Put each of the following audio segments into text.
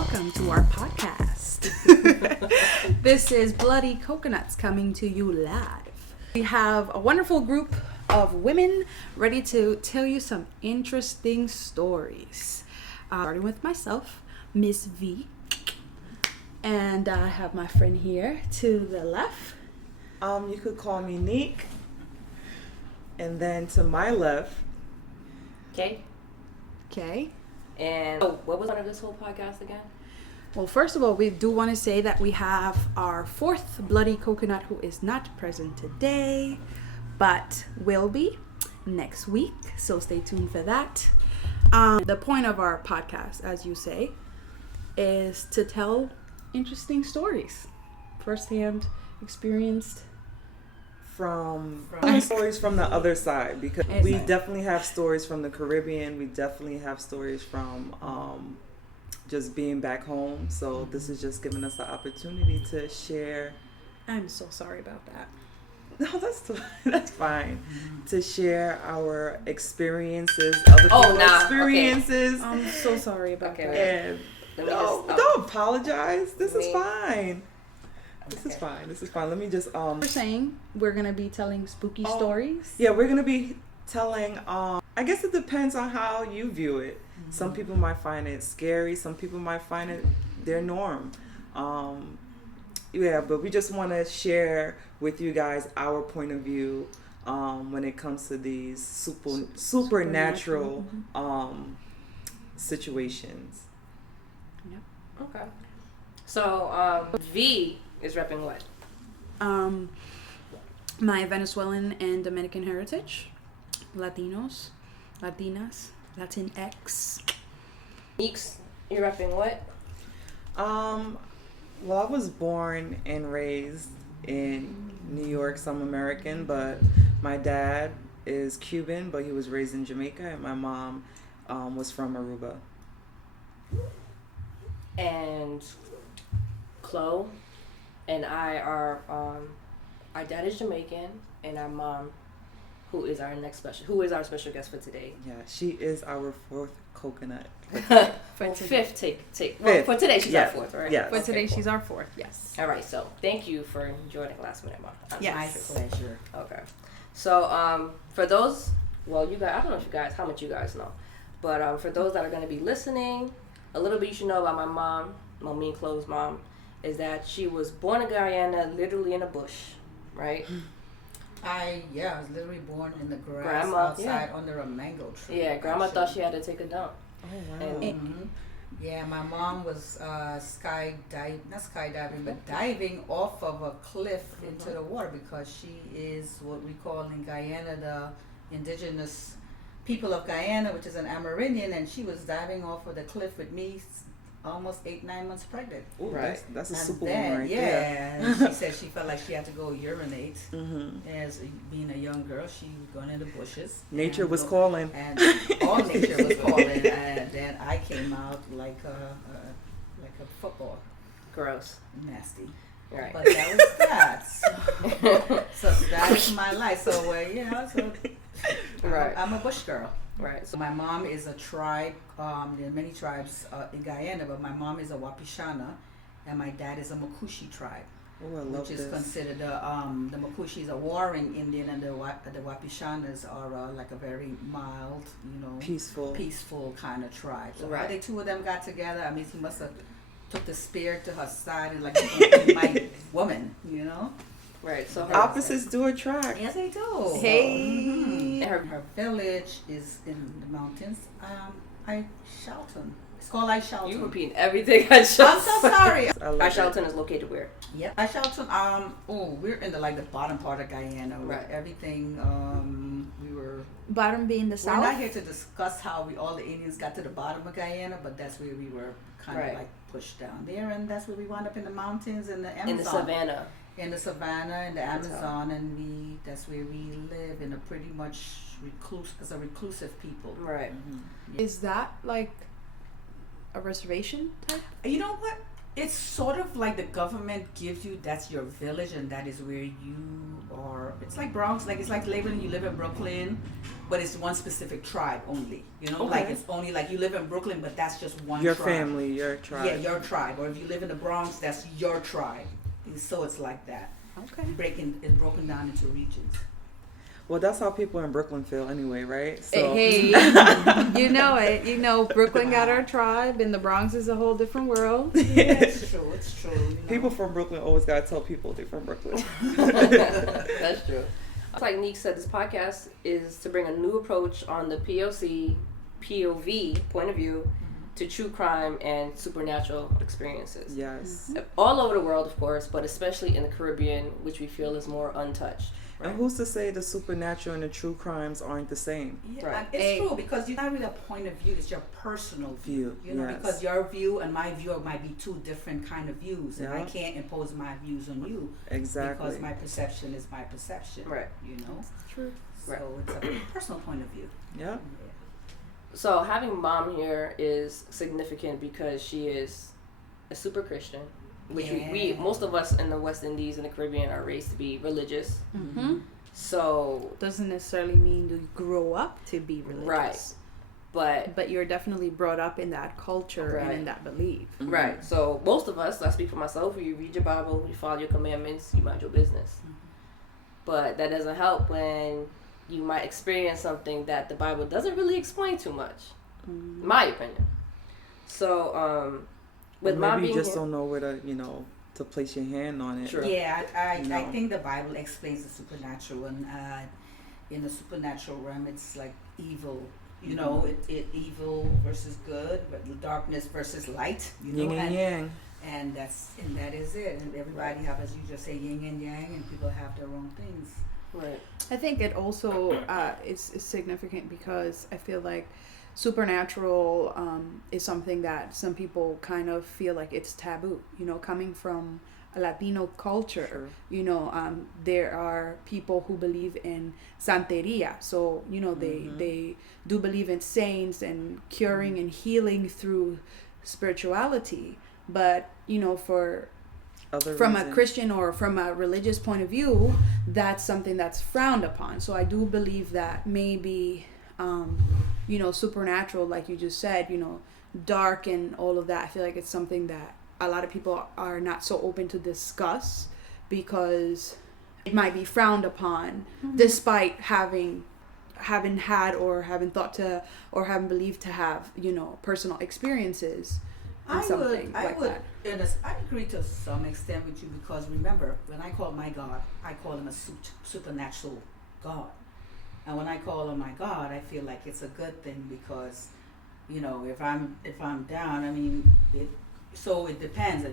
welcome to our podcast. This is Bloody Coconuts coming to you live. We have a wonderful group of women ready to tell you some interesting stories. Starting with myself, Miss V. And I have my friend here to the left. You could call me Niqs. And then to my left, Okay. Okay. And what was one of this whole podcast again? Well, first of all, we do want to say that we have our fourth Bloody Coconut who is not present today, but will be next week. So stay tuned for that. The point of our podcast, as you say, is to tell interesting stories, firsthand experienced. from stories from the other side, because we definitely have stories from the Caribbean. We definitely have stories from just being back home. So this is just giving us the opportunity to share. I'm so sorry about that. No, that's fine. To share our experiences, other people's experiences. Okay. I'm so sorry about that. And don't apologize. This is fine. This is fine. Let me just We're saying we're gonna be telling spooky stories. Yeah, we're gonna be telling. I guess it depends on how you view it. Mm-hmm. Some people might find it scary. Some people might find it their norm. Yeah, but we just want to share with you guys our point of view when it comes to these supernatural situations. Yep. Okay. So V is repping what? My Venezuelan and Dominican heritage, Latinos, Latinas, Latinx. Niqs, you're repping what? Well, I was born and raised in New York, so I'm American, but my dad is Cuban, but he was raised in Jamaica, and my mom was from Aruba. And Chloe and I are, our dad is Jamaican, and our mom, who is our special guest for today. Yeah, she is our fourth coconut. Fifth take. Well, for today she's our fourth, right? Yes. For today she's our fourth. Yes. All right. So thank you for joining last minute, Mom. Yes. My pleasure. Okay. So for those, well, you guys, I don't know if you guys, how much you guys know, but for those that are going to be listening, a little bit you should know about my mom, me and Chloe's mom, is that she was born in Guyana, literally in a bush, right? I was literally born in the grass outside under a mango tree. Yeah, Grandma thought she had to take a dump. Oh, wow. Yeah, my mom was not skydiving, but diving off of a cliff into the water, because she is what we call in Guyana the indigenous people of Guyana, which is an Amerindian, and she was diving off of the cliff with me, almost 8-9 months pregnant. Ooh, right. That's a and super then, one right there. Yeah, and she said she felt like she had to go urinate. As being a young girl, she was going in the bushes. Nature was calling. And all nature was calling. And then I came out like a football. Gross. Nasty. Right. But that was that. So that was my life. So, right. I'm a bush girl. Right. So my mom is a tribe. There are many tribes in Guyana, but my mom is a Wapishana, and my dad is a Makushi tribe, which is considered the Makushis are warring Indian, and the Wapishanas are like a very mild, peaceful kind of tribe. So how the two of them got together, I mean, he must have took the spear to her side and like, my woman, Right, so opposites do attract. Yes, they do. Hey. Her village is in the mountains. Shelton. It's called Shelton. You repeating everything I just I'm so sorry. Shelton is located where? Yep. Shelton. We're in the bottom part of Guyana. Right. Everything. We were. Bottom being the south. We're not here to discuss how all the Indians got to the bottom of Guyana, but that's where we were kind of like pushed down there, and that's where we wound up in the mountains and the Amazon. In the savannah. In the savannah and the Amazon, and that's where we live in a pretty much reclusive people. Right. Is that like a reservation type? You know what? It's sort of like the government gives you, that's your village and that is where you are. It's like Bronx, like it's like labeling you live in Brooklyn, but it's one specific tribe only. You know, like it's only like you live in Brooklyn, but that's just one your tribe. Family, your tribe. Yeah, your tribe. Or if you live in the Bronx, that's your tribe. So it's like that. Okay. It's broken down into regions. Well, that's how people in Brooklyn feel anyway, right? So. Hey, you know it. You know, Brooklyn got our tribe, and the Bronx is a whole different world. Yeah, it's true. It's true. You know? People from Brooklyn always gotta tell people they're from Brooklyn. That's true. Like Niqs said, this podcast is to bring a new approach on the POV point of view to true crime and supernatural experiences. Yes. All over the world, of course, but especially in the Caribbean, which we feel is more untouched. Right. And who's to say the supernatural and the true crimes aren't the same? Yeah, right. It's true because you're not really a point of view. It's your personal view. You know, because your view and my view might be two different kind of views, and I can't impose my views on you. Exactly. Because my perception is my perception. Right. You know. True. So it's a personal point of view. Yeah. So having Mom here is significant because she is a super Christian. Which we most of us in the West Indies and the Caribbean are raised to be religious. Mm-hmm. So doesn't necessarily mean you grow up to be religious, right? But you're definitely brought up in that culture and in that belief, right? So most of us, I speak for myself. You read your Bible, you follow your commandments, you mind your business. But that doesn't help when you might experience something that the Bible doesn't really explain too much, in my opinion. So. With maybe you just here, don't know where to, to place your hand on it. True. Yeah, I think the Bible explains the supernatural, and in the supernatural realm, it's like evil. You know, it evil versus good, but darkness versus light. You know, yin and yang. And that is it. And everybody have, as you just say, yin and yang, and people have their own things. Right. I think it also is significant because I feel like supernatural is something that some people kind of feel like it's taboo, coming from a Latino culture. There are people who believe in Santeria, so they do believe in saints and curing and healing through spirituality, but from a Christian or from a religious point of view, that's something that's frowned upon. So I do believe that maybe supernatural, like you just said, dark and all of that. I feel like it's something that a lot of people are not so open to discuss because it might be frowned upon, despite having had or having thought to or having believed to have, personal experiences. I agree to some extent with you because remember, when I call my God, I call him a supernatural God. And when I call on my God, I feel like it's a good thing because, if I'm down, I mean, it depends.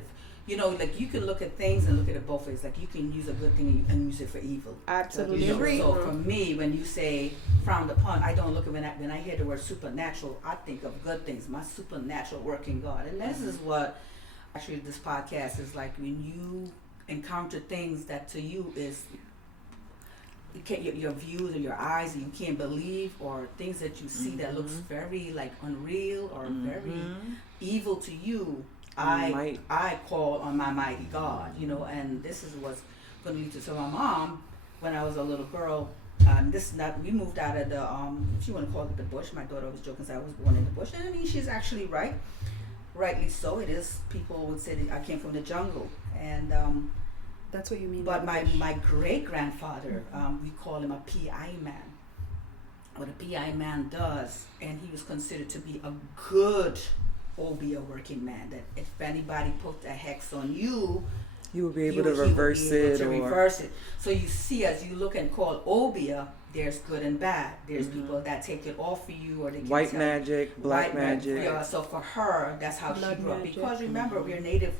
Like you can look at things and look at it both ways. Like you can use a good thing and use it for evil. Absolutely agree. So for me, when you say frowned upon, I don't look at when I hear the word supernatural, I think of good things. My supernatural working God, and this is what actually this podcast is like. When you encounter things that to you is your views or your eyes and you can't believe, or things that you see that looks very like unreal or very evil to you, I call on my mighty God, and this is what's going to lead to. So my mom, when I was a little girl, we moved out of the if you want to call it the bush. My daughter was joking, I was born in the bush, and I mean she's actually rightly so. It is, people would say that I came from the jungle, and that's what you mean. But my great grandfather, we call him a PI man. What a PI man does, and he was considered to be a good Obia working man. That if anybody put a hex on you, you would be able to reverse it. So you see, as you look and call Obia, there's good and bad. There's people that take it off for you, or they can white magic, black magic. Yeah. So for her, that's how she grew up. Because remember, we're Native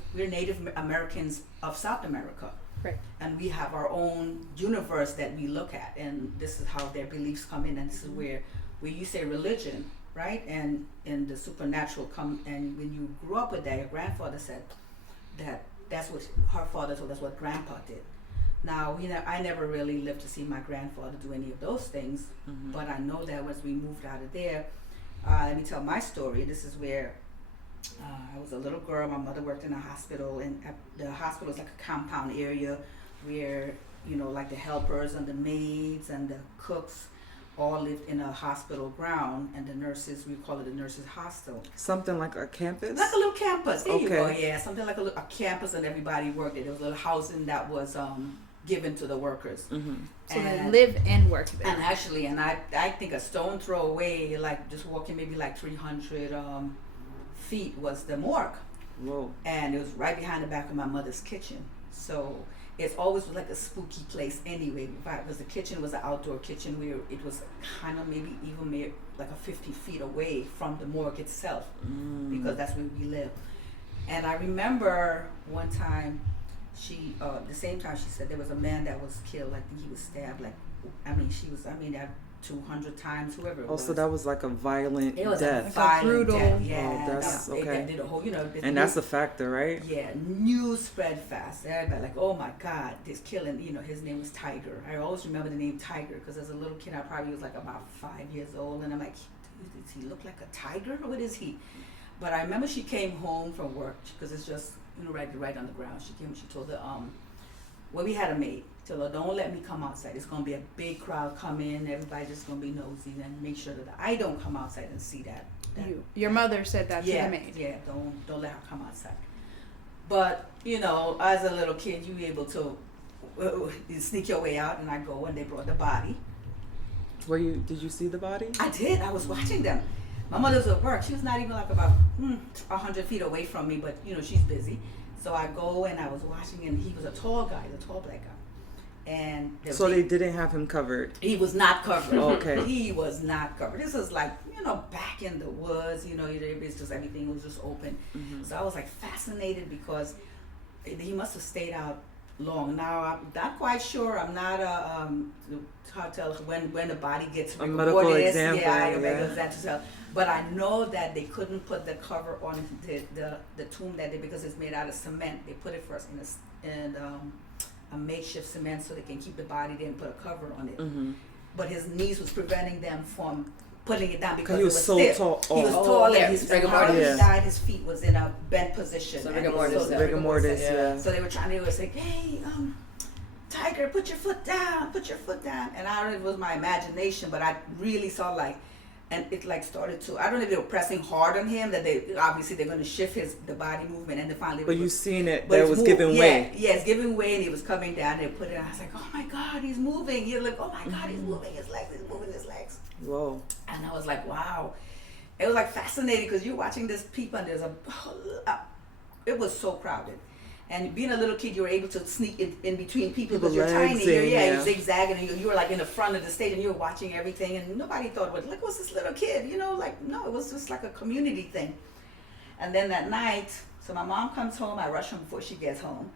Americans of South America. Right. And we have our own universe that we look at, and this is how their beliefs come in, and this is where you say religion, right? And the supernatural come, and when you grew up with that, your grandfather said that's what her father told us, what grandpa did. Now, I never really lived to see my grandfather do any of those things, but I know that once we moved out of there, let me tell my story. This is where I was a little girl. My mother worked in a hospital, and the hospital is like a compound area where, like the helpers and the maids and the cooks all lived in a hospital ground, and the nurses, we call it the nurses' hostel. Something like a campus? Like a little campus. There you go, yeah. Something like a campus, and everybody worked there. There was a little housing that was given to the workers. Mm-hmm. So they live and work there. And actually, I think a stone throw away, like just walking maybe like 300 feet was the morgue. Whoa. And it was right behind the back of my mother's kitchen. So it's always like a spooky place anyway, because the kitchen was an outdoor kitchen where it was kind of maybe even like a 50 feet away from the morgue itself, because that's where we live. And I remember one time, the same time she said there was a man that was killed. I think he was stabbed, that 200 times, whoever it was. So that was like a violent death. Like brutal death, yeah. Oh, that's okay. They did a whole, and that's a factor, right? Yeah, news spread fast. Everybody like, oh my God, this killing. His name was Tiger. I always remember the name Tiger because as a little kid, I probably was like about 5 years old, and I'm like, does he look like a tiger? What is he? But I remember she came home from work because it's just right on the ground. She came. She told her we had a maid. Tell her, don't let me come outside. It's gonna be a big crowd come in. Everybody's just gonna be nosy, and make sure that I don't come outside and see that. Your mother said that to the maid. Yeah, don't let her come outside. But as a little kid, you were able to sneak your way out, and I go, and they brought the body. Did you see the body? I did. I was watching them. My mother was at work. She was not even like about 100 feet away from me, but she's busy. So I go and I was watching, and he was a tall guy, a tall black guy. And so they didn't have him covered. He was not covered. Okay. He was not covered. This was like back in the woods. It's just everything was just open. Mm-hmm. So I was like fascinated because he must have stayed out long. Now I'm not quite sure. I'm not how to tell when the body gets a medical exam. But I know that they couldn't put the cover on the tomb because it's made out of cement. They put it first in a makeshift cement so they can keep the body there and put a cover on it. Mm-hmm. But his knees was preventing them from putting it down because he was so stiff. tall. He was tall, and he died. His feet was in a bent position. So rigor mortis. Yeah. So they were trying to say, hey, Tiger, put your foot down. And I don't know if it was my imagination, but I really saw and it started to, I don't know if they were pressing hard on him, that they're going to shift the body movement, and then finally. But you seen it, that was giving way. Yeah, it's giving way, and he was coming down, they put it, I was like, oh my God, he's moving. You're like, oh my God, he's moving his legs, Whoa. And I was like, wow. It was fascinating because you're watching this people, and it was so crowded. And being a little kid, you were able to sneak in between people because you're tiny. You're zigzagging, and you were in the front of the stage, and you were watching everything. And nobody thought, look, what's this little kid? No, it was just like a community thing. And then that night, so my mom comes home. I rush her before she gets home,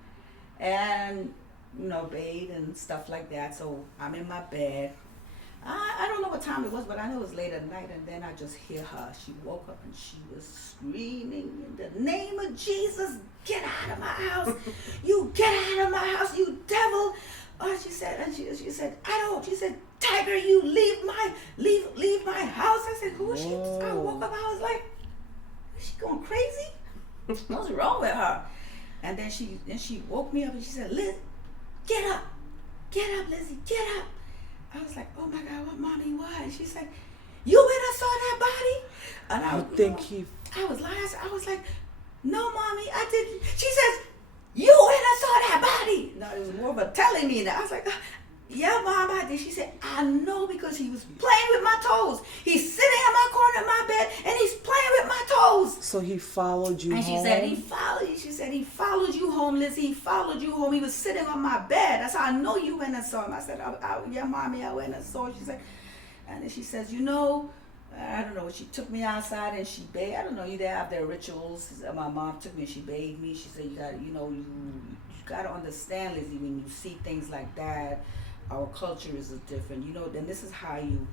and bathe and stuff like that. So I'm in my bed. I don't know what time it was, but I know it was late at night, and then I just hear her. She woke up and she was screaming, in the name of Jesus, get out of my house. You get out of my house, you devil. She said, she said, she said, Tiger, you leave my house. I said, who is she? I woke up, I was like, is she going crazy? What's wrong with her? And then she woke me up and she said, Liz, get up, Lizzie, get up. I was like, oh my God, what, Mommy, what? And she's like, you went and saw that body? And I was lying. I was like, no, Mommy, I didn't. She says, you went and saw that body. No, it was more of a telling me that. I was like, yeah, Mom, I did. She said, I know because he was playing with my toes. He's sitting in my corner of my bed and he's playing with my toes. So he followed you home? She said, he followed you home, Lizzie. He followed you home. He was sitting on my bed. That's how I know you went and saw him. I said, yeah, Mommy, I went and saw him. She said, and then she says, I don't know, she took me outside and she bathed. I don't know, they have their rituals. My mom took me and she bathed me. She said, you got to understand, Lizzie, when you see things like that, our culture is different. Then this is how you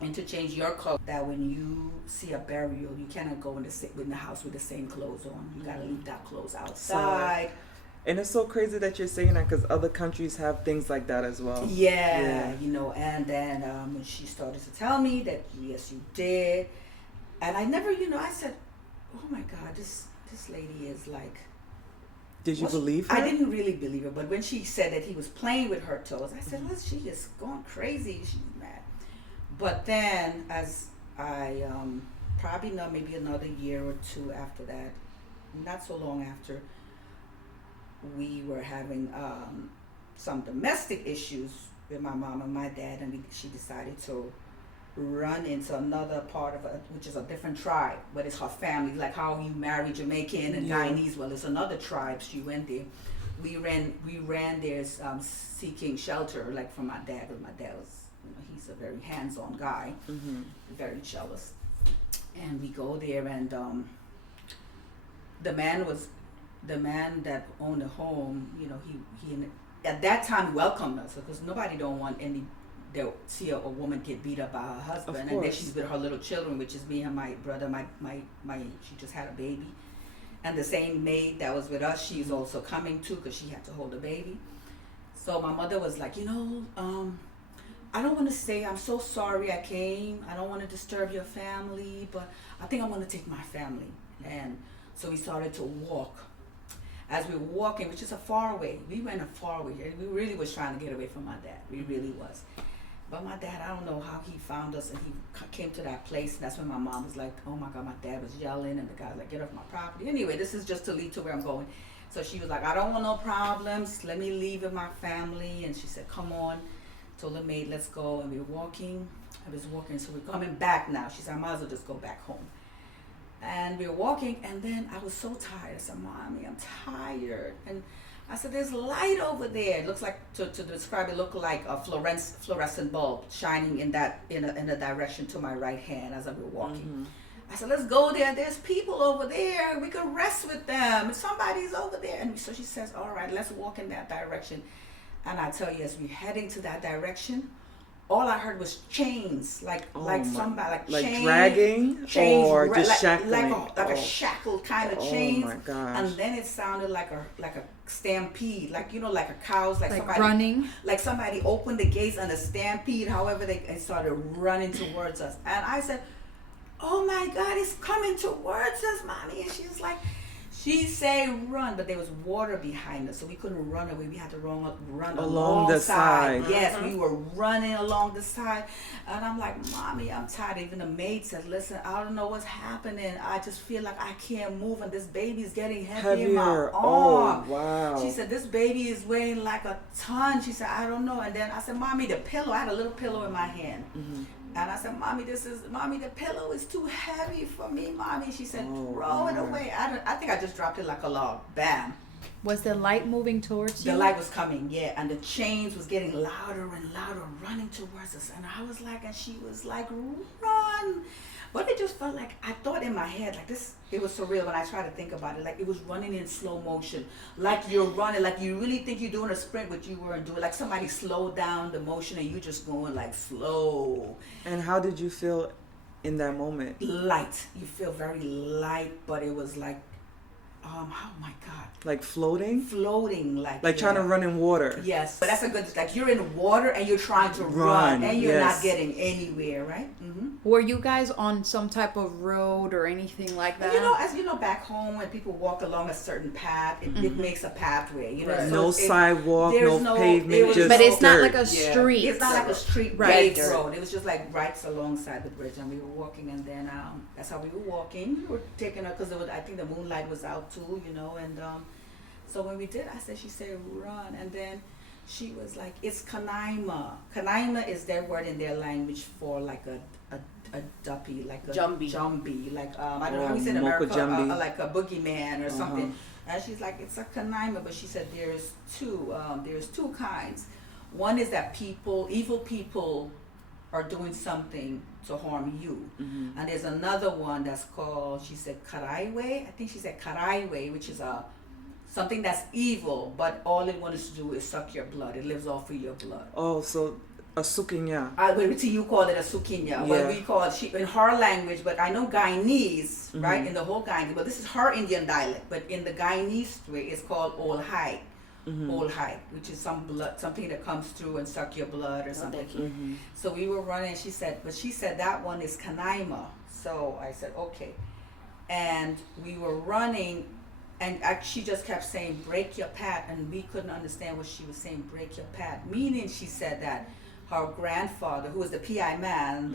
interchange your culture. That when you see a burial, you cannot go in the house with the same clothes on. You got to leave that clothes outside. And it's so crazy that you're saying that because other countries have things like that as well. Yeah. And then when she started to tell me that, yes, you did. And I never, I said, oh my God, this lady is like. Did you believe her? I didn't really believe her, but when she said that he was playing with her toes, I said, well, she is going crazy. She's mad. But then, as I probably know, maybe another year or two after that, not so long after, we were having some domestic issues with my mom and my dad, and she decided to run into another part of it, which is a different tribe, but it's her family, like how you marry Jamaican and Guyanese. Well, it's another tribe. She went there. We ran there seeking shelter, like from my dad, because my dad was, he's a very hands-on guy, very jealous. And we go there, and the man that owned the home, he at that time welcomed us, because nobody don't want they'll see a woman get beat up by her husband, and then she's with her little children, which is me and my brother. She just had a baby, and the same maid that was with us, she's also coming too, because she had to hold the baby. So my mother was like, I don't want to stay. I'm so sorry I came. I don't want to disturb your family, but I think I want to take my family. And so we started to walk. As we were walking, which is a far way, we went a far way. We really was trying to get away from my dad. We really was. But my dad, I don't know how he found us, and he came to that place. And that's when my mom was like, oh my God, my dad was yelling, and the guy's like, get off my property. Anyway, this is just to lead to where I'm going. So she was like, I don't want no problems. Let me leave with my family. And she said, come on. Told the maid, let's go. And we were walking. I was walking, so we're coming back now. She said, I might as well just go back home. And we were walking, and then I was so tired. I said, Mommy, I'm tired. And I said, there's light over there. It looks like, to describe it, looked like a fluorescent bulb shining in a direction to my right hand as I was walking. I said, let's go there. There's people over there. We could rest with them. Somebody's over there. And so she says, all right, let's walk in that direction. And I tell you, as we're heading to that direction, all I heard was chains, like somebody, like chains, dragging, chains, or just shackling, like a shackled kind of chains. Oh my gosh! And then it sounded like a stampede, like like a cow's, like somebody running, like somebody opened the gates and a stampede. However, they started running towards us, and I said, "Oh my God, it's coming towards us, Mommy!" And she was like. She said run, but there was water behind us, so we couldn't run away. We had to run along the side. Yes, we were running along the side. And I'm like, Mommy, I'm tired. Even the maid said, listen, I don't know what's happening. I just feel like I can't move, and this baby's getting heavier in my arm. Oh, wow. She said, this baby is weighing like a ton. She said, I don't know. And then I said, Mommy, the pillow. I had a little pillow in my hand. And I said, Mommy, the pillow is too heavy for me, Mommy. She said, throw it away. I think I just dropped it like a log. Bam. Was the light moving towards you? The light was coming, yeah. And the chains was getting louder and louder, running towards us. And I was like, and she was like, run. But it just felt like, I thought in my head, like this, it was surreal when I tried to think about it. Like it was running in slow motion. Like you're running, like you really think you're doing a sprint, but you weren't doing. Like somebody slowed down the motion and you just going like slow. And how did you feel in that moment? Light. You feel very light, but it was like, oh my God. Like floating? Floating, like trying to run in water. Yes, but that's a good, like you're in water and you're trying to run and you're not getting anywhere, right? Were you guys on some type of road or anything like that? As you know, back home when people walk along a certain path, it makes a pathway. Right. So no sidewalk, no pavement, but it's not dirt. like a street. It's not like a street paved road. It was just like right alongside the bridge, and we were walking, and then that's how we were walking. We were taking her because I think the moonlight was out too, and so when we did, she said run, and then she was like, it's Kanaima. Kanaima is their word in their language for like a duppy, like a jumbie, like I don't know how we say in America, like a boogeyman or something. And she's like, it's a Kanaima, but she said there's two kinds. One is that evil people are doing something to harm you. And there's another one that's called, she said Karaiwe. I think she said Karaiwe, which is something that's evil, but all it wants to do is suck your blood. It lives off of your blood. Oh, so a sukinya. You call it a sukinya. Well, we call it in her language, but I know Guyanese, right? In the whole Guyanese, but this is her Indian dialect. But in the Guyanese way, it's called olhai. Olhai, which is something that comes through and suck your blood or something. So we were running. She said that one is Kanaima. So I said, okay. and we were running, and she just kept saying, break your pad, and we couldn't understand what she was saying, break your pad, meaning she said that her grandfather, who was the PI man,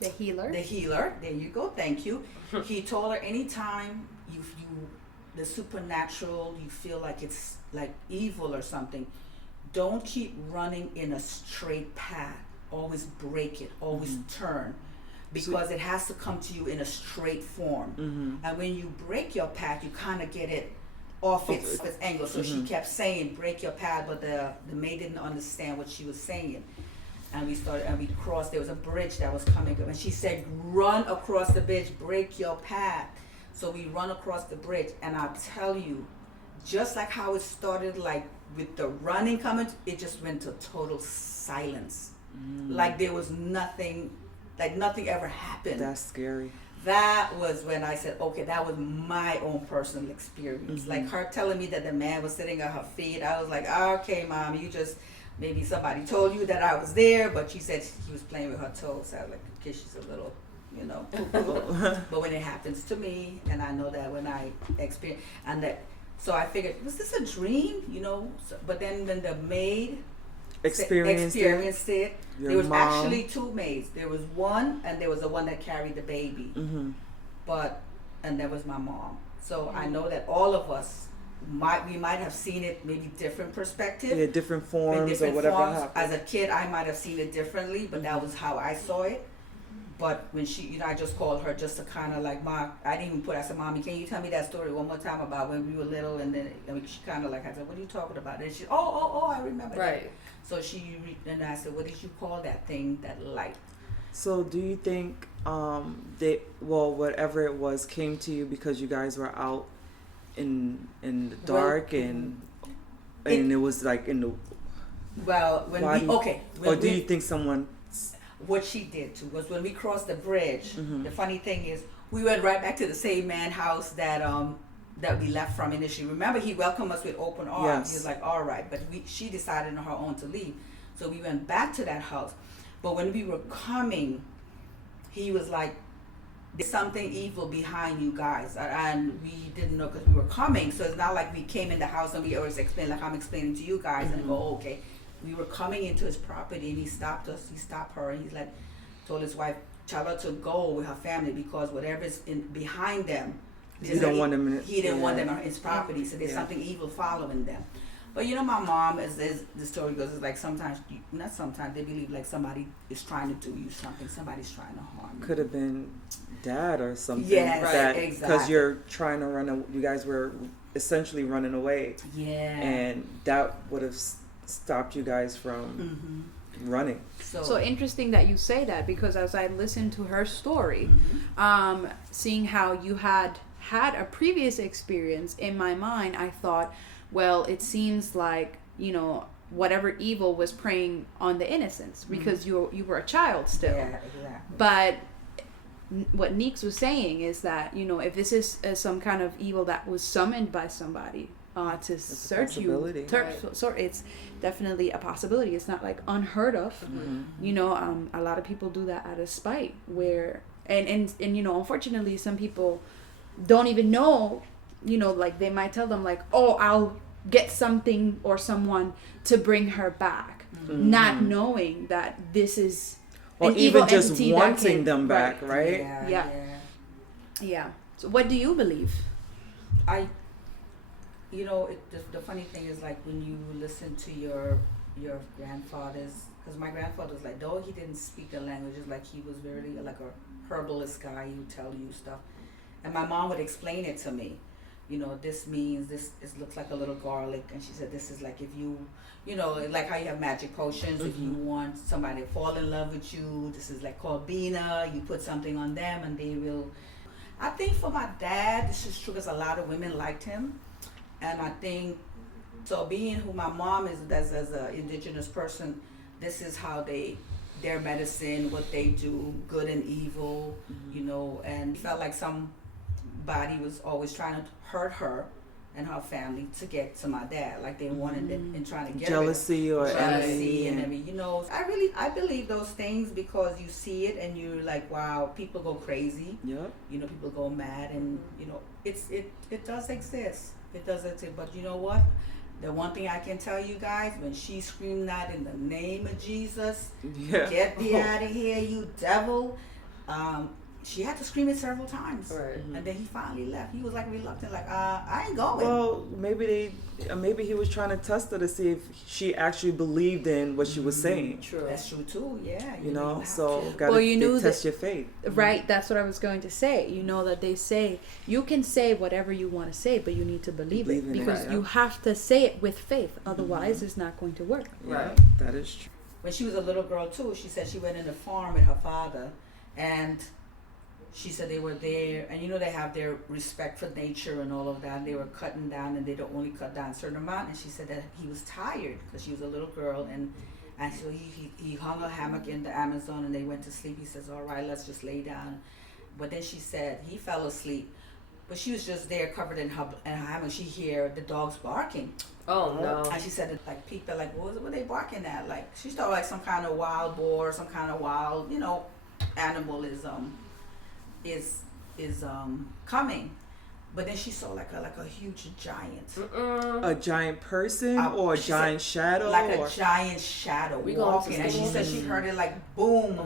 the healer, there you go, thank you, he told her, anytime you the supernatural, you feel like it's like evil or something, don't keep running in a straight path, always break it, always turn, because it has to come to you in a straight form. And when you break your path, you kind of get it off its angle. So she kept saying, break your path, but the maid didn't understand what she was saying. And we crossed, there was a bridge that was coming up, and she said, run across the bridge, break your path. So we run across the bridge, and I'll tell you, just like how it started, like with the running coming, it just went to total silence. Like there was nothing, like nothing ever happened. That's scary. That was when I said, okay, that was my own personal experience. Like her telling me that the man was sitting at her feet, I was like, okay, Mom, you just, maybe somebody told you that I was there, but she said he was playing with her toes. I was like, okay, she's a little, you know. But when it happens to me, and I know that when I experience, and that, so I figured, was this a dream, you know? So, but then when the maid experienced it, there was actually two maids. There was one, and there was the one that carried the baby. And there was my mom. So I know that all of us we might have seen it maybe different perspective. Yeah, different forms or whatever happened. As a kid, I might have seen it differently, but that was how I saw it. But when she, you know, I just called her just to kind of like, Mom, I didn't even I said, Mommy, can you tell me that story one more time about when we were little? And then she kind of like, I said, what are you talking about? And she, I remember right. That. So and I said, what did you call that thing, that light? So do you think whatever it was came to you because you guys were out in the dark and it was like in the... Well, do you think someone... What she did too was when we crossed the bridge, the funny thing is we went right back to the same man house that we left from initially. Remember, he welcomed us with open arms. Yes. He was like, all right, but she decided on her own to leave. So we went back to that house. But when we were coming, he was like, there's something evil behind you guys. And we didn't know because we were coming. So it's not like we came in the house and we always explained, like I'm explaining to you guys, and go, okay. We were coming into his property and he stopped us. He stopped her and he's like, told his wife, tell her to go with her family because whatever's behind them, he don't want them in his property. So there's something evil following them. But you know, my mom, as the story goes, is like not sometimes, they believe like somebody is trying to do you something. Somebody's trying to harm you. Could have been dad or something. Yes, right, exactly. Because you're trying to you guys were essentially running away. Yeah. And that would have stopped you guys from running. So interesting that you say that, because as I listened to her story, seeing how you had a previous experience, in my mind I thought, well, it seems like, you know, whatever evil was preying on the innocents because you were a child still. Yeah, exactly. But what Niqs was saying is that, you know, if this is some kind of evil that was summoned by somebody to search you, so it's definitely a possibility. It's not like unheard of. You know, a lot of people do that out of spite, where and you know, unfortunately some people don't even know, you know, like they might tell them like, oh, I'll get something or someone to bring her back, not knowing that this is or an even evil just wanting them back, right? Yeah. So what do you believe? You know, the funny thing is, like, when you listen to your grandfathers, because my grandfather was like, though he didn't speak the languages, like he was very like a herbalist guy. He would tell you stuff, and my mom would explain it to me. You know, this means this. It looks like a little garlic, and she said this is like if you know, like how you have magic potions. If you want somebody to fall in love with you, this is like called Bina. You put something on them, and they will. I think for my dad, this is true because a lot of women liked him. And I think, so being who my mom is as an indigenous person, this is how their medicine, what they do, good and evil, you know, and felt like somebody was always trying to hurt her, and her family to get to my dad. Like they wanted it and trying to get jealousy or jealousy and everything. You know, I believe those things because you see it and you're like, wow, people go crazy. Yep. You know, people go mad, and you know, it does exist. It does exist. But you know what? The one thing I can tell you guys, when she screamed that in the name of Jesus, get me out of here, you devil. She had to scream it several times, right. And then he finally left. He was like reluctant, like I ain't going. Well, maybe he was trying to test her to see if she actually believed in what she was saying. True, that's true too. Yeah, you know, so gotta test your faith. Right, that's what I was going to say. You know that they say you can say whatever you want to say, but you need to believe it because you have to say it with faith. Otherwise, it's not going to work. Right, that is true. When she was a little girl too, she said she went in the farm with her father, and she said they were there, and you know they have their respect for nature and all of that. And they were cutting down, and they don't only cut down a certain amount. And she said that he was tired because she was a little girl, and so he hung a hammock in the Amazon, and they went to sleep. He says, "All right, let's just lay down." But then she said he fell asleep, but she was just there covered in her hammock. She hear the dogs barking. Oh no! And she said it like people are like, what were they barking at? Like she thought like some kind of wild boar, some kind of wild, you know, animal is coming, but then she saw like a huge giant. A giant person or a giant shadow? Like a giant shadow walking. And she said she heard it like boom,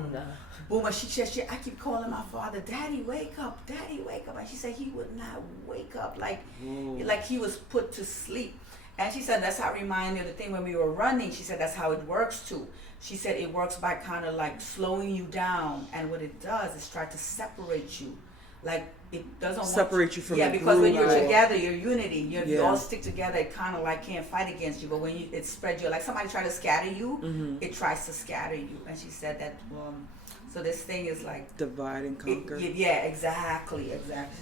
boom. And she said, I keep calling my father, Daddy, wake up, Daddy, wake up. And she said he would not wake up, like he was put to sleep. And she said that's how it reminded me of the thing when we were running. She said that's how it works too. She said it works by kind of like slowing you down, and what it does is try to separate you. Like it doesn't separate you from the because group, when you're right? together, you're unity. You all stick together. It kind of like can't fight against you. But when it spreads you, like somebody try to scatter you, it tries to scatter you. And she said that. So this thing is like divide and conquer. Exactly.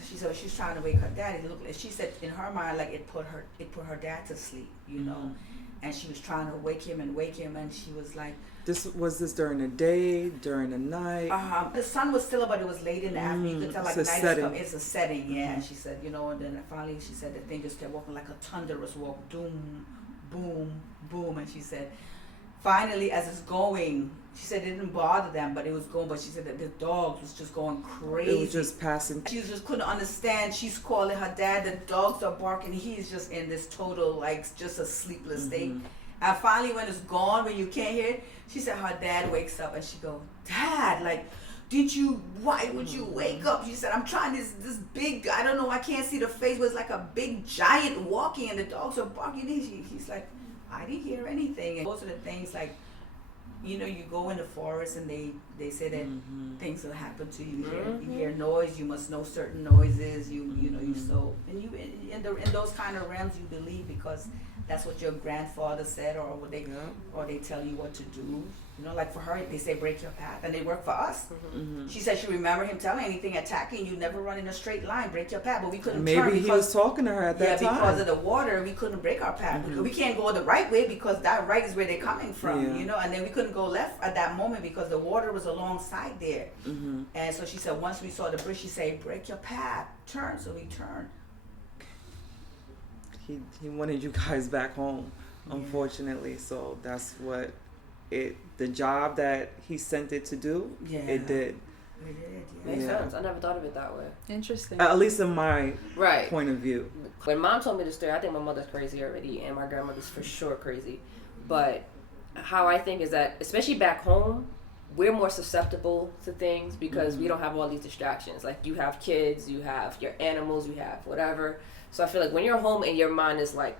She said she's trying to wake her daddy. She said in her mind, like it put her dad to sleep, you know, and she was trying to wake him, and she was like. Was this during the day, during the night? The sun was still up, but it was late in the afternoon. You could tell like night is coming. It's a setting, yeah. And she said, you know, and then finally she said the thing just kept walking like a thunderous walk, boom, boom, boom, and she said. Finally, as it's going, she said it didn't bother them, but it was going. But she said that the dogs was just going crazy. It was just passing. She just couldn't understand. She's calling her dad. The dogs are barking. He's just in this total, like, just a sleepless state. And finally, when it's gone, when you can't hear it, she said her dad wakes up and she goes, Dad, like, why would you wake up? She said, I'm trying this big, I don't know, I can't see the face, but it's like a big giant walking and the dogs are barking. He's like, I didn't hear anything. And those are the things like, you know, you go in the forest and they say that things will happen to you. You hear noise, you must know certain noises. You know, you so and you in those kind of realms you believe because that's what your grandfather said, or what they tell you what to do. You know, like for her, they say break your path, and they work for us. She said she remember him telling anything attacking you, never run in a straight line, break your path. But we couldn't turn Maybe he was talking to her at that time. Because of the water, we couldn't break our path. We can't go the right way because that right is where they're coming from, you know. And then we couldn't go left at that moment because the water was alongside there. And so she said once we saw the bridge, she said break your path, turn. So we turned. He wanted you guys back home, unfortunately. So that's what the job that he sent it to do, it did. Makes sense. I never thought of it that way. Interesting. At least in my point of view. When Mom told me the story, I think my mother's crazy already, and my grandmother's for sure crazy. But how I think is that, especially back home, we're more susceptible to things because we don't have all these distractions. Like you have kids, you have your animals, you have whatever. So I feel like when you're home and your mind is like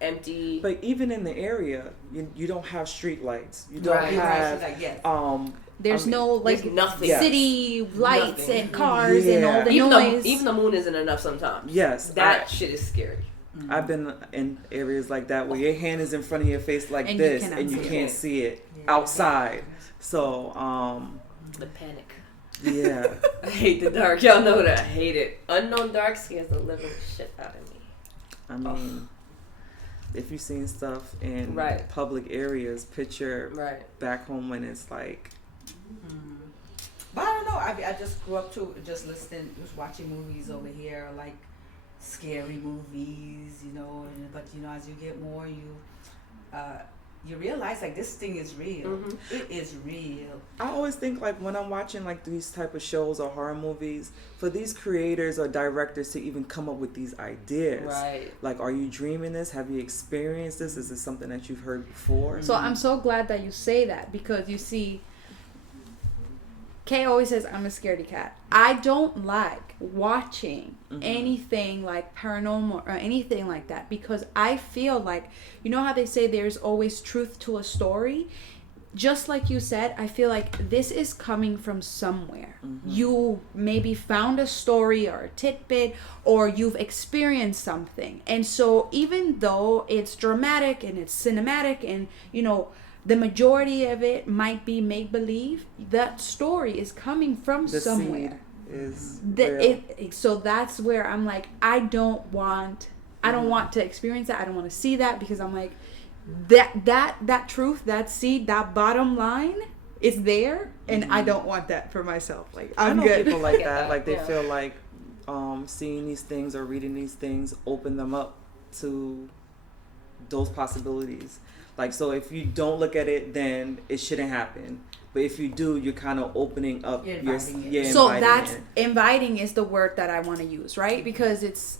empty. But even in the area, you don't have street lights. You don't have there's no nothing. City lights and cars and all the noise. Even the moon isn't enough sometimes. Yes. That shit is scary. I've been in areas like that where your hand is in front of your face like and this and you can't see it outside. So the panic. Yeah. I hate the dark. Y'all know that. I hate it. Unknown dark scares the living shit out of me. I mean, if you've seen stuff in public areas, picture back home when it's like. But I don't know. I just grew up just listening, just watching movies over here. Like scary movies, but as you get more, you realize like this thing is real. Mm-hmm. It is real. I always think like when I'm watching like these type of shows or horror movies, for these creators or directors to even come up with these ideas, right? Like, are you dreaming this? Have you experienced this? Is this something that you've heard before? So I'm so glad that you say that, because you see, Kay always says I'm a scaredy cat. I don't like watching anything like paranormal or anything like that, because I feel like, you know how they say there's always truth to a story? Just like you said, I feel like this is coming from somewhere. Mm-hmm. You maybe found a story or a tidbit, or you've experienced something. And so even though it's dramatic and it's cinematic and, the majority of it might be make-believe, that story is coming from somewhere. So that's where I'm like, I don't want to experience that. I don't want to see that, because I'm like, that truth, that seed, that bottom line is there, and I don't want that for myself. Like, I know good. People like that. Like, they feel like seeing these things or reading these things open them up to those possibilities. Like, so if you don't look at it, then it shouldn't happen. But if you do, you're kind of opening up. Inviting is the word that I want to use, right? Because it's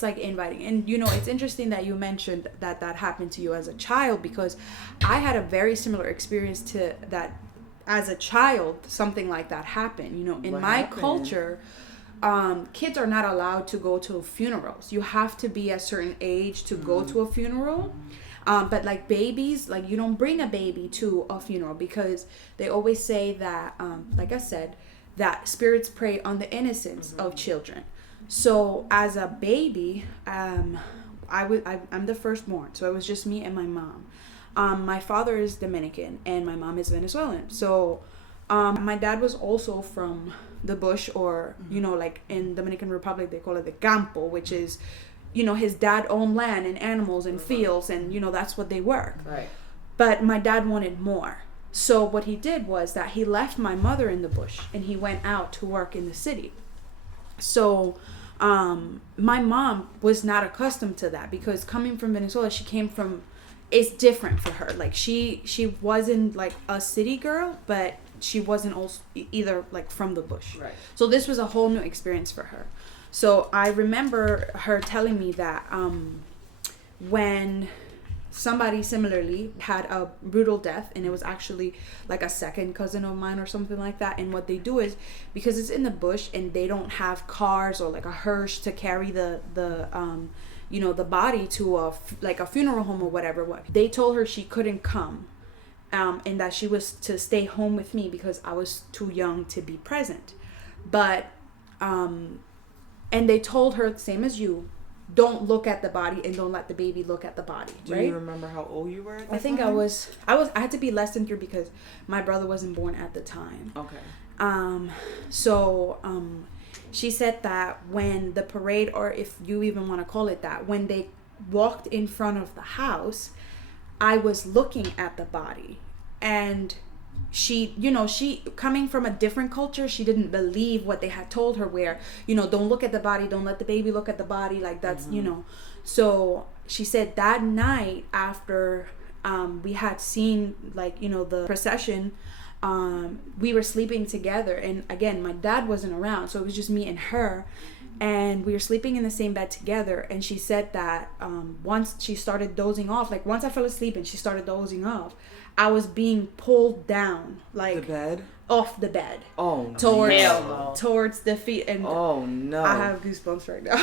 like inviting. And it's interesting that you mentioned that happened to you as a child, because I had a very similar experience to that as a child. Something like that happened. In my culture, kids are not allowed to go to funerals. You have to be a certain age to go to a funeral. But like babies, like you don't bring a baby to a funeral, because they always say that, like I said, that spirits prey on the innocence of children. So as a baby, I'm the firstborn, so it was just me and my mom. My father is Dominican and my mom is Venezuelan. So my dad was also from the bush, or like in Dominican Republic they call it the campo, which is his dad owned land and animals and fields, and that's what they were. Right. But my dad wanted more. So what he did was that he left my mother in the bush and he went out to work in the city. So my mom was not accustomed to that, because coming from Venezuela, it's different for her. Like she wasn't like a city girl, but she wasn't also either like from the bush. Right. So this was a whole new experience for her. So I remember her telling me that when somebody similarly had a brutal death, and it was actually like a second cousin of mine or something like that, and what they do is, because it's in the bush and they don't have cars or like a hearse to carry the body to a funeral home or whatever, they told her she couldn't come, and that she was to stay home with me because I was too young to be present. But and they told her, same as you, don't look at the body and don't let the baby look at the body. Do you remember how old you were at that I think time? I had to be less than 3 because my brother wasn't born at the time. Okay. She said that when the parade, or if you even want to call it that, when they walked in front of the house, I was looking at the body, and she coming from a different culture, she didn't believe what they had told her, where don't look at the body, don't let the baby look at the body, like that's so she said that night after we had seen the procession, we were sleeping together, and again my dad wasn't around, so it was just me and her, and we were sleeping in the same bed together. And she said that once she started dozing off, like once I fell asleep and she started dozing off, I was being pulled down, like the bed, off the bed. Oh, towards the feet, and oh no, I have goosebumps right now.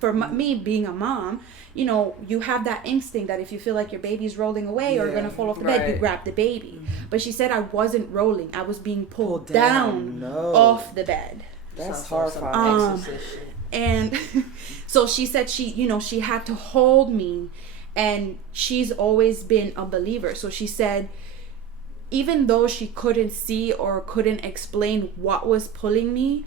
For me being a mom, you have that instinct that if you feel like your baby's rolling away or gonna fall off the bed, you grab the baby. Mm-hmm. But she said I wasn't rolling; I was being pulled down off the bed. That's horrifying. And so she said she had to hold me. And she's always been a believer. So she said, even though she couldn't see or couldn't explain what was pulling me,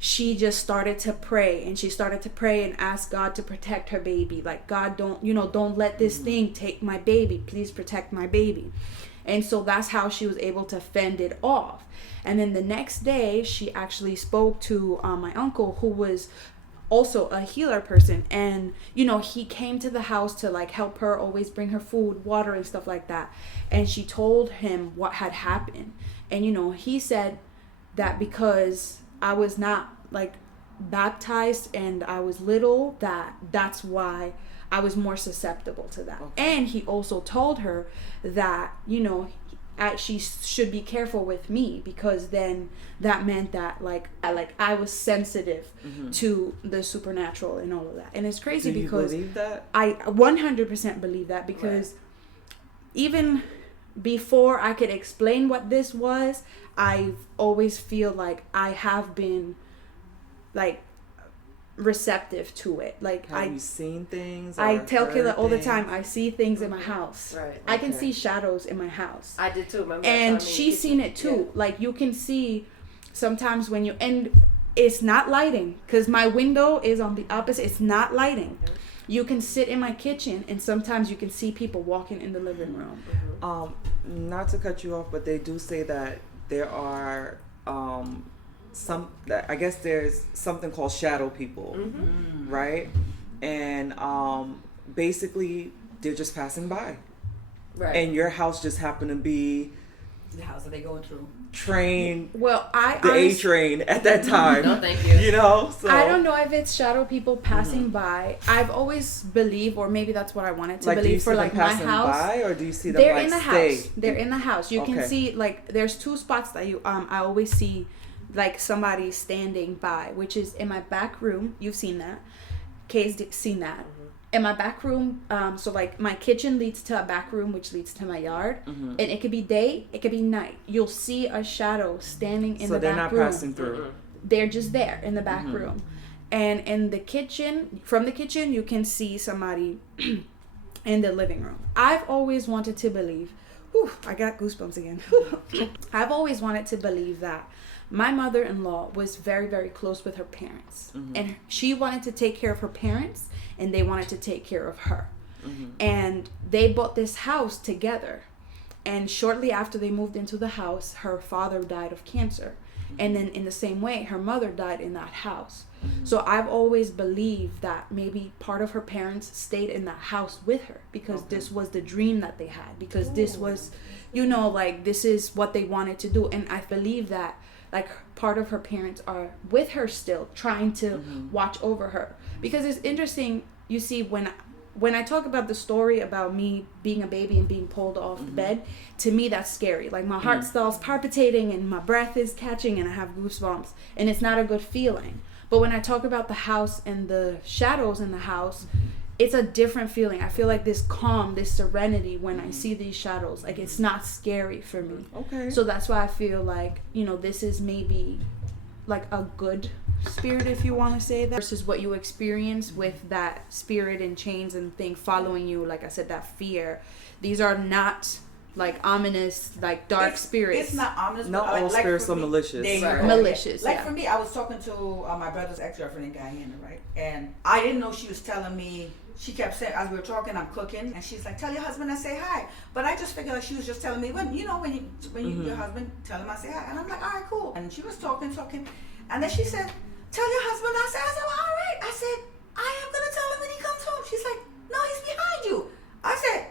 she just started to pray. And she started to pray and ask God to protect her baby. Like, God, don't let this thing take my baby. Please protect my baby. And so that's how she was able to fend it off. And then the next day, she actually spoke to my uncle, who was also a healer person, and you know, he came to the house to like help her, always bring her food, water, and stuff like that. And she told him what had happened, and you know, he said that because I was not like baptized and I was little, that's why I was more susceptible to that. Okay. And he also told her that, you know, she should be careful with me, because then that meant that like I was sensitive to the supernatural and all of that. And it's crazy because believe that? I 100% believe that, because even before I could explain what this was, I always feel like I have been like receptive to it. Like, have you seen things? I tell Kayla all the time, I see things in my house. Right. Okay. I can see shadows in my house. I did too. Remember? And she's seen it too. Yeah. Like, you can see sometimes when and it's not lighting, because my window is on the opposite. It's not lighting. Mm-hmm. You can sit in my kitchen, and sometimes you can see people walking in the living room. Mm-hmm. Not to cut you off, but they do say that there are I guess there's something called shadow people, right? And basically they're just passing by, right? And your house just happened to be the house that they going through. Train. Well, the A train at that time. No, thank you. You know, so I don't know if it's shadow people passing by. I've always believed, or maybe that's what I wanted to believe for like my house. By, or do you see them They're like in the stay? house. They're in the house. You can see like there's two spots that I always see like somebody standing by, which is in my back room. You've seen that. Kay's seen that. In my back room, so like my kitchen leads to a back room, which leads to my yard, and it could be day, it could be night. You'll see a shadow standing in the back room. So they're not passing through. They're just there in the back room. And in the kitchen, from the kitchen, you can see somebody in the living room. I've always wanted to believe, I got goosebumps again. I've always wanted to believe that my mother-in-law was very, very close with her parents. And she wanted to take care of her parents, and they wanted to take care of her. And they bought this house together. And shortly after they moved into the house, her father died of cancer. And then in the same way, her mother died in that house. So I've always believed that maybe part of her parents stayed in that house with her, because this was the dream that they had, because this was, you know, like this is what they wanted to do. And I believe that like part of her parents are with her still, trying to watch over her. Because it's interesting, you see, when I talk about the story about me being a baby and being pulled off the bed, to me that's scary. Like my heart starts palpitating and my breath is catching and I have goosebumps, and it's not a good feeling. But when I talk about the house and the shadows in the house, it's a different feeling. I feel like this calm, this serenity when I see these shadows. Like it's not scary for me. Okay. So that's why I feel like, you know, this is maybe like a good spirit, if you want to say that, versus what you experience with that spirit in chains and thing following you. Like I said, that fear. These are not like ominous, like dark spirits. It's not ominous. Not all spirits are malicious. Malicious. Like for me, I was talking to my brother's ex-girlfriend in Guyana, right? And I didn't know she was telling me. She kept saying, as we were talking, I'm cooking, and she's like, "Tell your husband I say hi." But I just figured like she was just telling me when your husband, tell him I say hi. And I'm like, all right, cool. And she was talking, and then she said, "Tell your husband I say." I said, well, all right. I said, I am gonna tell him when he comes home. She's like, "No, he's behind you." I said,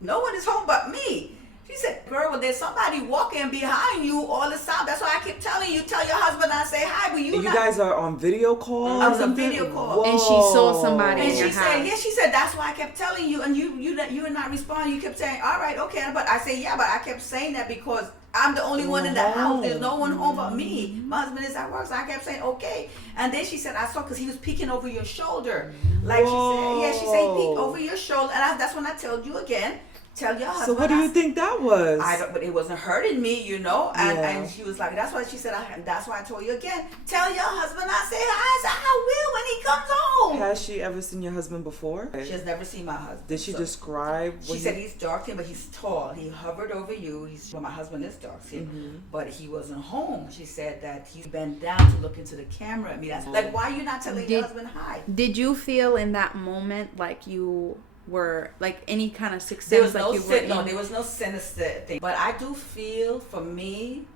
no one is home but me. She said, "Girl, well, there's somebody walking behind you all the time. That's why I keep telling you, tell your husband I say hi." But you guys are on video call? I was on video call. Whoa. And she saw somebody in your house. She said, "That's why I kept telling you," and you were not responding. You kept saying, "All right, okay." But I said, "Yeah," but I kept saying that because I'm the only one in the house. There's no one home but me. My husband is at work, so I kept saying, "Okay." And then she said, "I saw," because he was peeking over your shoulder. Like she said, he peeked over your shoulder. And that's when I told you again, tell your husband. So what do you think that was? But it wasn't hurting me, you know. And she was like, that's why she said, that's why I told you again, tell your husband I say hi. I said, I will when he comes home. Has she ever seen your husband before? She has never seen my husband. Did she describe? She said he's dark skinned, but he's tall. He hovered over you. My husband is dark skinned, but he wasn't home. She said that he bent down to look into the camera at me. That's like, why are you not telling your husband hi? Did you feel in that moment like you were like any kind of success? There was no sinister thing. But I do feel, for me,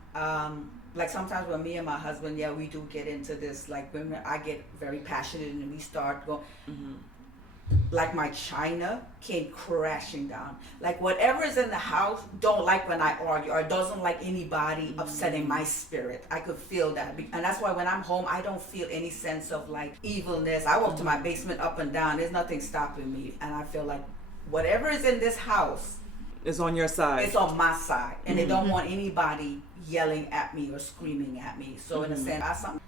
like sometimes when me and my husband, yeah, we do get into this, like when I get very passionate and we start going, like my china came crashing down. Like whatever is in the house, don't like when I argue, or doesn't like anybody upsetting my spirit. I could feel that. And that's why when I'm home, I don't feel any sense of like evilness. I walk to my basement up and down. There's nothing stopping me. And I feel like whatever is in this house, it's on your side. it's on my side. And they don't want anybody yelling at me or screaming at me. So in a sense, some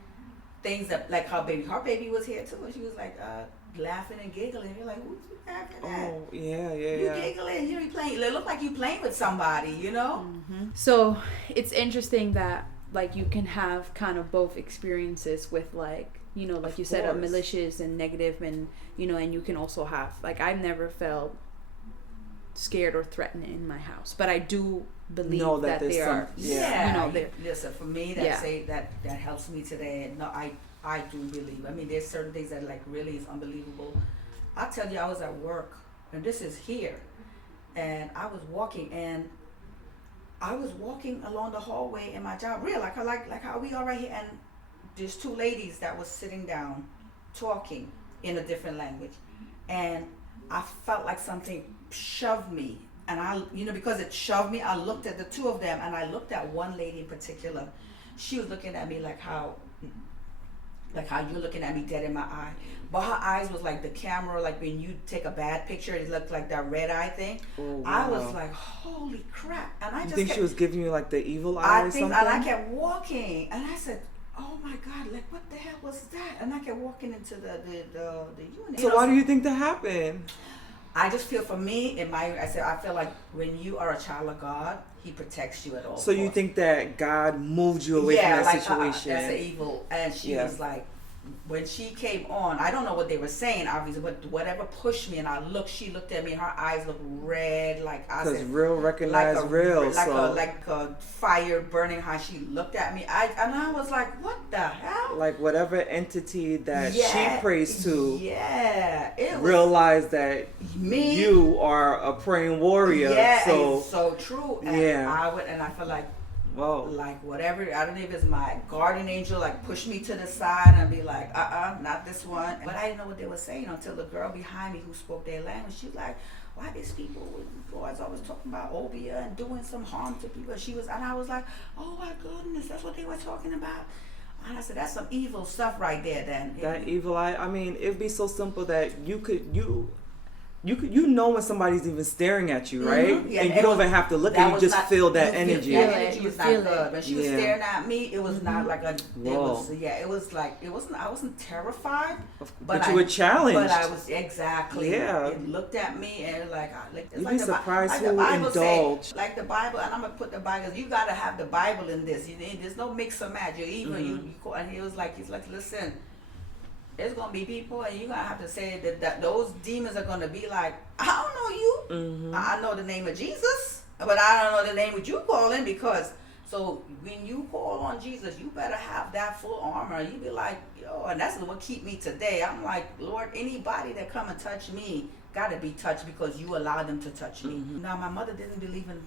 things that, like her baby was here too, and she was like laughing and giggling. You're like, who's laughing at? Oh, yeah. You giggling, you playing. It look like you playing with somebody, you know? So it's interesting that like you can have kind of both experiences with like, you know, like you said, a malicious and negative, and you know, and you can also have like, I've never felt scared or threatened in my house, but I do believe that there are, you know, listen, for me, that helps me today. No, I do believe. I mean, there's certain things that like really is unbelievable. I'll tell you, I was at work, and this is here, and I was walking along the hallway in my job, real like how we are right here, and there's two ladies that was sitting down talking in a different language, and I felt like something shoved me, and I, you know, because it shoved me, I looked at the two of them, and I looked at one lady in particular. She was looking at me like how you're looking at me dead in my eye, but her eyes was like the camera, like when you take a bad picture, it looked like that red eye thing. Oh, wow. I was like, holy crap! And I just think she was giving you like the evil eye or something. And I kept walking, and I said, oh my God, like what the hell was that? And I kept walking into the unit. So why do you think that happened? I just feel, for me, I feel like when you are a child of God, He protects you at all. So you think that God moved you away from that situation? That's the evil. And she was like, when she came on, I don't know what they were saying, obviously, but whatever pushed me, and she looked at me, and her eyes looked red, like I said, real recognize like real, like a fire burning. How she looked at me, and I was like, what the hell? Like whatever entity that she prays to, realized that you are a praying warrior. Yeah, so it's so true. And I feel like, whoa. Like whatever, I don't know if it's my guardian angel like push me to the side and be like, not this one. But I didn't know what they were saying until the girl behind me who spoke their language, she was like, why these people with boys always talking about obia and doing some harm to people? And I was like, oh my goodness, that's what they were talking about. And I said, that's some evil stuff right there then. That evil eye, I mean, it'd be so simple that you know when somebody's even staring at you, right? Yeah, and you don't even have to look at you, just feel that energy. That energy was not good. When she was staring at me, it was not like it was like, I wasn't terrified. But you were challenged. But I was, exactly. Yeah. It looked at me and you'd be surprised who indulged. Like the Bible, and I'm going to put the Bible, you got to have the Bible in this. There's no mix and match. And he was like, listen, there's gonna be people, and you're gonna have to say that those demons are gonna be like, I don't know you. I know the name of Jesus, but I don't know the name that you calling, because so when you call on Jesus, you better have that full armor. You be like, yo, and that's what keep me today. I'm like, Lord, anybody that come and touch me gotta be touched because you allowed them to touch me. Now my mother didn't believe in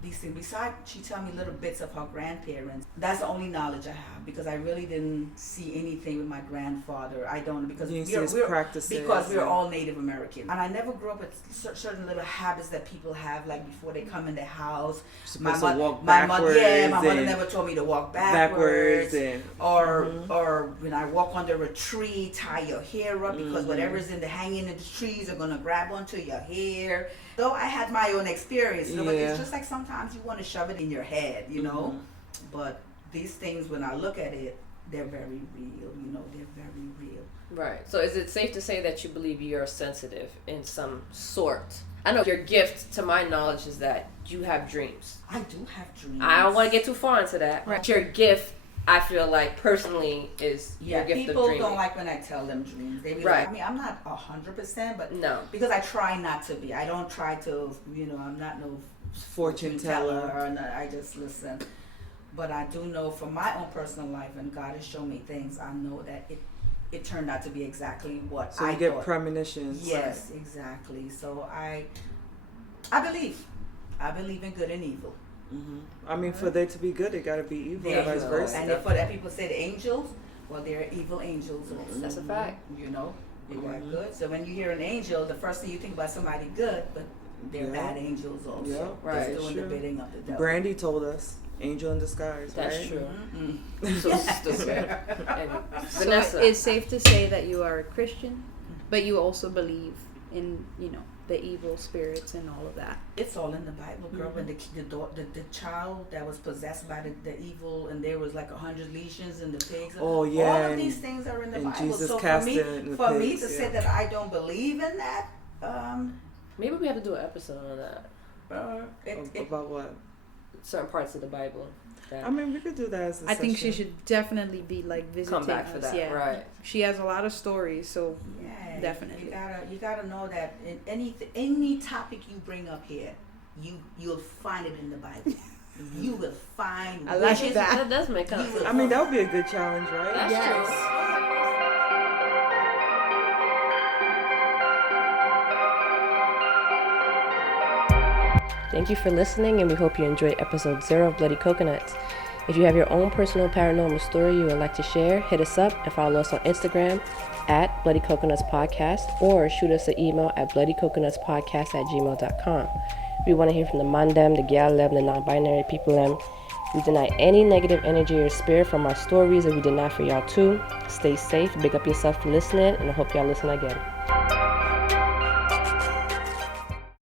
these things. Besides, she tell me little bits of her grandparents. That's the only knowledge I have, because I really didn't see anything with my grandfather. I don't, because we're all Native American, and I never grew up with certain little habits that people have, like before they come in the house. My mother never told me to walk backwards or when I walk under a tree, tie your hair up, because whatever's hanging in the trees are gonna grab onto your hair. Though I had my own experience, but it's just like sometimes you want to shove it in your head, you know. But these things, when I look at it, they're very real. They're very real. Right. So is it safe to say that you believe you're sensitive in some sort? I know your gift, to my knowledge, is that you have dreams. I do have dreams. I don't want to get too far into that. Right. But your gift, I feel like personally, is your gift of dreaming. People don't like when I tell them dreams. They be like, I mean, I'm not 100%, but no, because I try not to be. I don't try to, I'm not no fortune teller. I just listen. But I do know from my own personal life, and God has shown me things, I know that it turned out to be exactly what I thought. So you get premonitions. Yes, exactly. So I believe in good and evil. I mean, for there to be good, it got to be evil, and vice versa. And for that, people said angels, well, they're evil angels also. That's a fact. You know, they got good. So when you hear an angel, the first thing you think about somebody good, but they're bad angels also. Yeah, right. Just doing the bidding of the devil. Brandy told us, angel in disguise, That's right? true. Mm-hmm. So stupid. And So Vanessa. it's safe to say that you are a Christian, but you also believe in, the evil spirits and all of that. It's all in the Bible, girl. When the child that was possessed by the evil, and there was like 100 lesions in the pigs. Oh yeah. All of these things are in the Bible. Jesus so cast for me, it in the for me pigs, to say that I don't believe in that, Maybe we have to do an episode on that. About what? Certain parts of the Bible. I mean, we could do that as a I think she session. should definitely be like visiting Come back us. for that, Yeah, right? She has a lot of stories, so yeah, definitely. You gotta know that in any topic you bring up here, you'll find it in the Bible. You will find. I like That that. does make sense. I mean, that would be a good challenge, right? That's Yes. true. Thank you for listening, and we hope you enjoyed episode 0 of Bloody Coconuts. If you have your own personal paranormal story you would like to share, hit us up and follow us on Instagram at Bloody Coconuts Podcast, or shoot us an email at bloodycoconutspodcast@gmail.com. We want to hear from the mandem, the gal lem, the non-binary people them. We deny any negative energy or spirit from our stories, and we deny for y'all too. Stay safe, big up yourself for listening, and I hope y'all listen again.